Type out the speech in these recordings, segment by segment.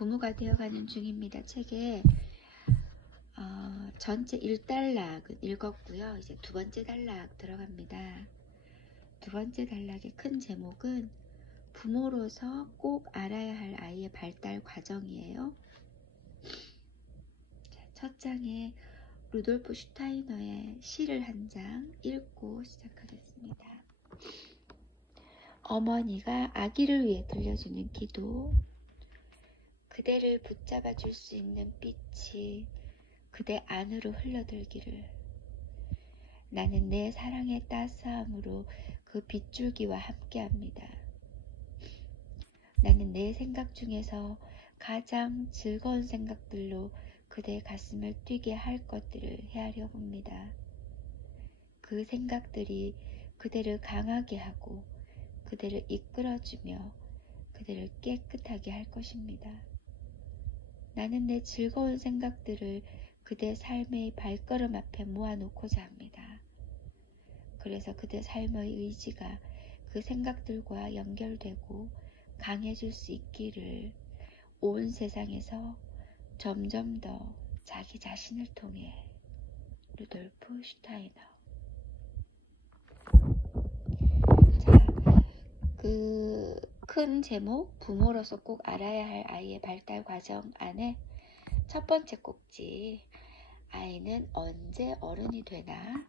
부모가 되어가는 중입니다. 책에 전체 1단락 읽었고요. 이제 두 번째 단락 들어갑니다. 두 번째 단락의 큰 제목은 부모로서 꼭 알아야 할 아이의 발달 과정이에요. 첫 장에 루돌프 슈타이너의 시를 한 장 읽고 시작하겠습니다. 어머니가 아기를 위해 들려주는 기도. 그대를 붙잡아 줄 수 있는 빛이 그대 안으로 흘러들기를. 나는 내 사랑의 따스함으로 그 빗줄기와 함께합니다. 나는 내 생각 중에서 가장 즐거운 생각들로 그대의 가슴을 뛰게 할 것들을 헤아려 봅니다. 그 생각들이 그대를 강하게 하고 그대를 이끌어주며 그대를 깨끗하게 할 것입니다. 나는 내 즐거운 생각들을 그대 삶의 발걸음 앞에 모아놓고자 합니다. 그래서 그대 삶의 의지가 그 생각들과 연결되고 강해질 수 있기를 온 세상에서 점점 더 자기 자신을 통해. 루돌프 슈타이너. 자, 그 큰 제목 부모로서 꼭 알아야 할 아이의 발달 과정 안에 첫 번째 꼭지, 아이는 언제 어른이 되나?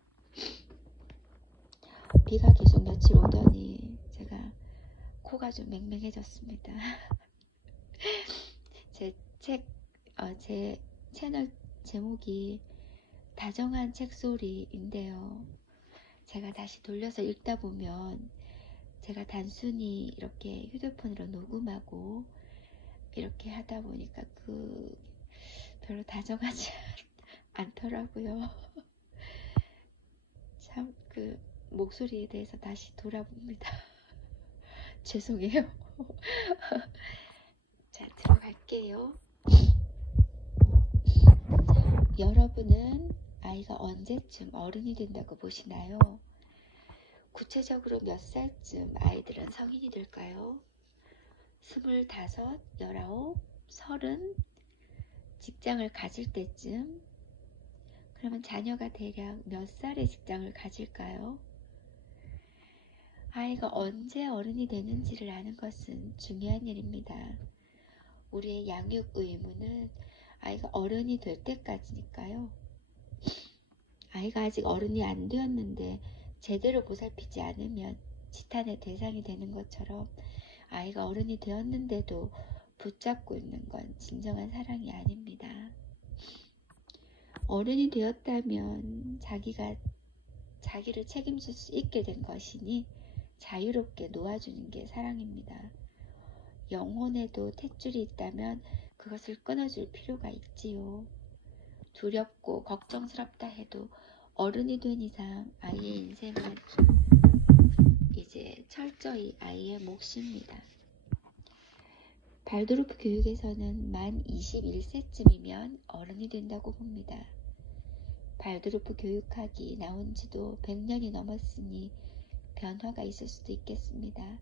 비가 계속 며칠 오더니 제가 코가 좀 맹맹해졌습니다. 제 채널 제목이 다정한 책소리인데요. 제가 다시 돌려서 읽다 보면 제가 단순히 이렇게 휴대폰으로 녹음하고 이렇게 하다 보니까 별로 다정하지 않더라고요. 참 목소리에 대해서 다시 돌아봅니다. 죄송해요. 자, 들어갈게요. 여러분은 아이가 언제쯤 어른이 된다고 보시나요? 구체적으로 몇 살쯤 아이들은 성인이 될까요? 25, 19, 30 직장을 가질 때쯤? 그러면 자녀가 대략 몇 살에 직장을 가질까요? 아이가 언제 어른이 되는지를 아는 것은 중요한 일입니다. 우리의 양육 의무는 아이가 어른이 될 때까지니까요. 아이가 아직 어른이 안 되었는데 제대로 보살피지 않으면 지탄의 대상이 되는 것처럼 아이가 어른이 되었는데도 붙잡고 있는 건 진정한 사랑이 아닙니다. 어른이 되었다면 자기가 자기를 책임질 수 있게 된 것이니 자유롭게 놓아주는 게 사랑입니다. 영혼에도 탯줄이 있다면 그것을 끊어줄 필요가 있지요. 두렵고 걱정스럽다 해도 어른이 된 이상 아이의 인생은 이제 철저히 아이의 몫입니다. 발도르프 교육에서는 만 21세쯤이면 어른이 된다고 봅니다. 발도르프 교육학이 나온 지도 100년이 넘었으니 변화가 있을 수도 있겠습니다.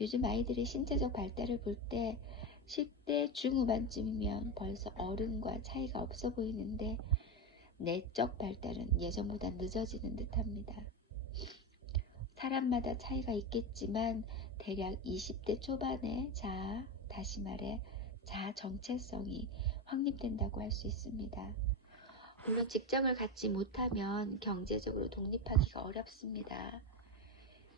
요즘 아이들의 신체적 발달을 볼 때 10대 중후반쯤이면 벌써 어른과 차이가 없어 보이는데 내적 발달은 예전보다 늦어지는 듯합니다. 사람마다 차이가 있겠지만 대략 20대 초반에 다시 말해 자아 정체성이 확립된다고 할 수 있습니다. 물론 직장을 갖지 못하면 경제적으로 독립하기가 어렵습니다.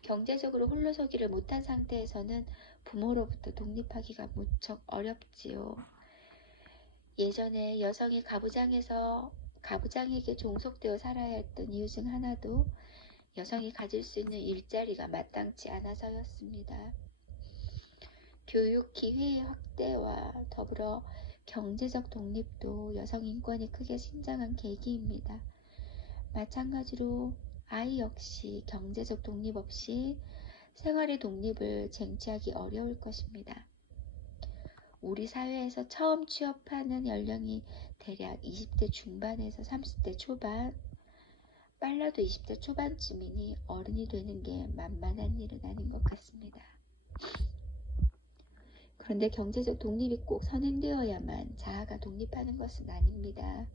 경제적으로 홀로서기를 못한 상태에서는 부모로부터 독립하기가 무척 어렵지요. 예전에 여성이 가부장에게 종속되어 살아야 했던 이유 중 하나도 여성이 가질 수 있는 일자리가 마땅치 않아서였습니다. 교육 기회의 확대와 더불어 경제적 독립도 여성 인권이 크게 신장한 계기입니다. 마찬가지로 아이 역시 경제적 독립 없이 생활의 독립을 쟁취하기 어려울 것입니다. 우리 사회에서 처음 취업하는 연령이 대략 20대 중반에서 30대 초반, 빨라도 20대 초반쯤이니 어른이 되는 게 만만한 일은 아닌 것 같습니다. 그런데 경제적 독립이 꼭 선행되어야만 자아가 독립하는 것은 아닙니다.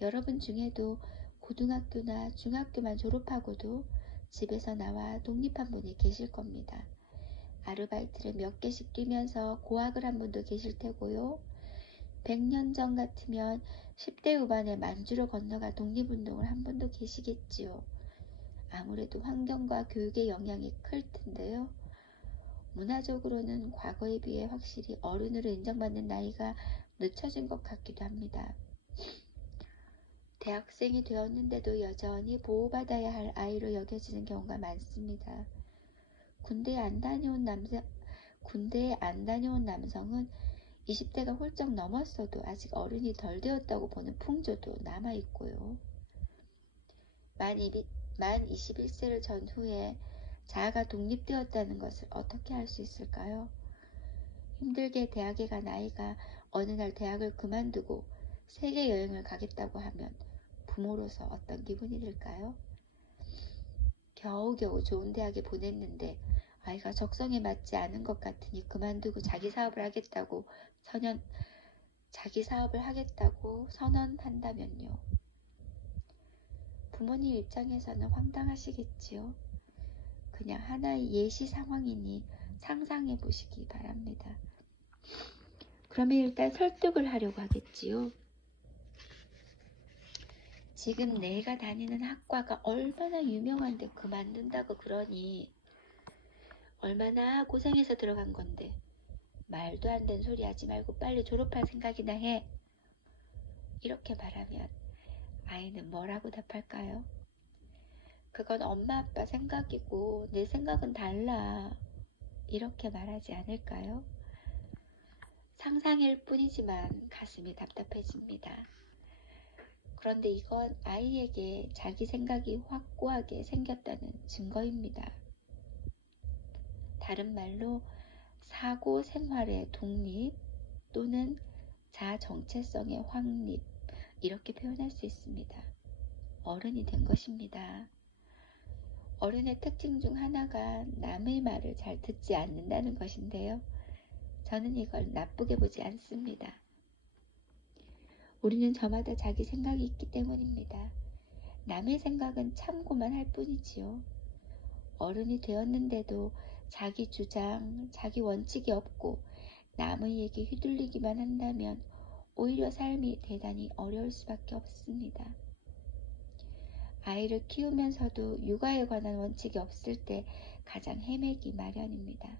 여러분 중에도 고등학교나 중학교만 졸업하고도 집에서 나와 독립한 분이 계실 겁니다. 아르바이트를 몇 개씩 뛰면서 고학을 한 분도 계실 테고요. 100년 전 같으면 10대 후반에 만주를 건너가 독립운동을 한 분도 계시겠지요. 아무래도 환경과 교육의 영향이 클 텐데요. 문화적으로는 과거에 비해 확실히 어른으로 인정받는 나이가 늦춰진 것 같기도 합니다. 대학생이 되었는데도 여전히 보호받아야 할 아이로 여겨지는 경우가 많습니다. 군대에 안 다녀온 남성은 20대가 훌쩍 넘었어도 아직 어른이 덜 되었다고 보는 풍조도 남아있고요. 만 21세를 전후에 자아가 독립되었다는 것을 어떻게 알 수 있을까요? 힘들게 대학에 간 아이가 어느 날 대학을 그만두고 세계 여행을 가겠다고 하면 부모로서 어떤 기분이 들까요? 겨우겨우 좋은 대학에 보냈는데 아이가 적성에 맞지 않은 것 같으니 그만두고 자기 사업을 하겠다고 선언한다면요. 부모님 입장에서는 황당하시겠지요. 그냥 하나의 예시 상황이니 상상해 보시기 바랍니다. 그러면 일단 설득을 하려고 하겠지요. 지금 내가 다니는 학과가 얼마나 유명한데 그만둔다고 그러니 얼마나 고생해서 들어간 건데 말도 안 되는 소리 하지 말고 빨리 졸업할 생각이나 해. 이렇게 말하면 아이는 뭐라고 답할까요? 그건 엄마 아빠 생각이고 내 생각은 달라. 이렇게 말하지 않을까요? 상상일 뿐이지만 가슴이 답답해집니다. 그런데 이건 아이에게 자기 생각이 확고하게 생겼다는 증거입니다. 다른 말로 사고 생활의 독립 또는 자아 정체성의 확립 이렇게 표현할 수 있습니다. 어른이 된 것입니다. 어른의 특징 중 하나가 남의 말을 잘 듣지 않는다는 것인데요. 저는 이걸 나쁘게 보지 않습니다. 우리는 저마다 자기 생각이 있기 때문입니다. 남의 생각은 참고만 할 뿐이지요. 어른이 되었는데도 자기 주장, 자기 원칙이 없고 남의 얘기 휘둘리기만 한다면 오히려 삶이 대단히 어려울 수밖에 없습니다. 아이를 키우면서도 육아에 관한 원칙이 없을 때 가장 헤매기 마련입니다.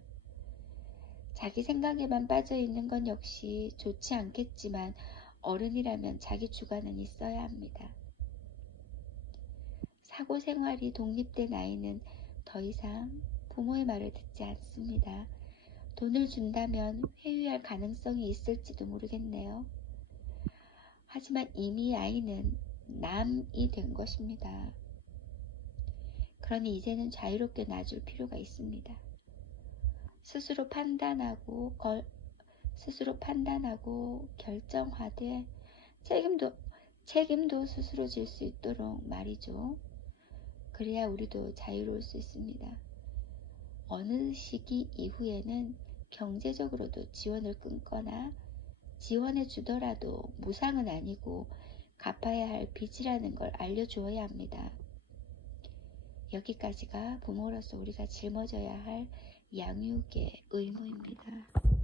자기 생각에만 빠져 있는 건 역시 좋지 않겠지만 어른이라면 자기 주관은 있어야 합니다. 사고 생활이 독립된 아이는 더 이상 부모의 말을 듣지 않습니다. 돈을 준다면 회유할 가능성이 있을지도 모르겠네요. 하지만 이미 아이는 남이 된 것입니다. 그러니 이제는 자유롭게 놔줄 필요가 있습니다. 스스로 판단하고 결정하되 책임도 스스로 질 수 있도록 말이죠. 그래야 우리도 자유로울 수 있습니다. 어느 시기 이후에는 경제적으로도 지원을 끊거나 지원해 주더라도 무상은 아니고 갚아야 할 빚이라는 걸 알려주어야 합니다. 여기까지가 부모로서 우리가 짊어져야 할 양육의 의무입니다.